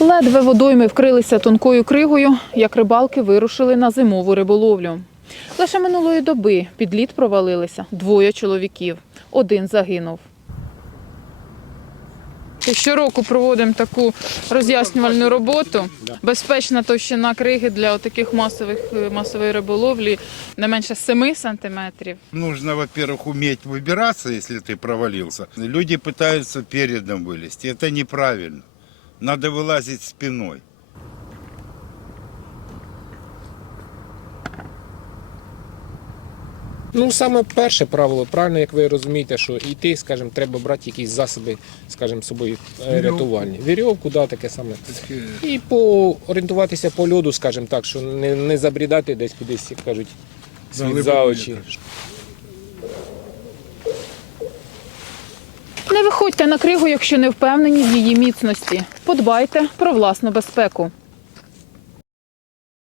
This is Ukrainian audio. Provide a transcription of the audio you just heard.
Ледве водойми вкрилися тонкою кригою, як рибалки вирушили на зимову риболовлю. Лише минулої доби під лід провалилися двоє чоловіків. Один загинув. Щороку проводимо таку роз'яснювальну роботу. Безпечна товщина криги для таких масових масової риболовлі не менше 7 сантиметрів. Нужно, во-первых, уметь выбираться, если ты провалился. Люди пытаются передом вылезти. Это неправильно. Надо вылазить спиной. Ну, саме перше правило, правильно, як ви розумієте, що йти, скажімо, треба брати якісь засоби, скажімо, з собою е, рятувальні. Вірьовку, да, таке саме. І поорієнтуватися по льоду, скажімо так, що не, не забрідати десь кудись, як кажуть, світ за очі. Не виходьте на кригу, якщо не впевнені в її міцності. Подбайте про власну безпеку.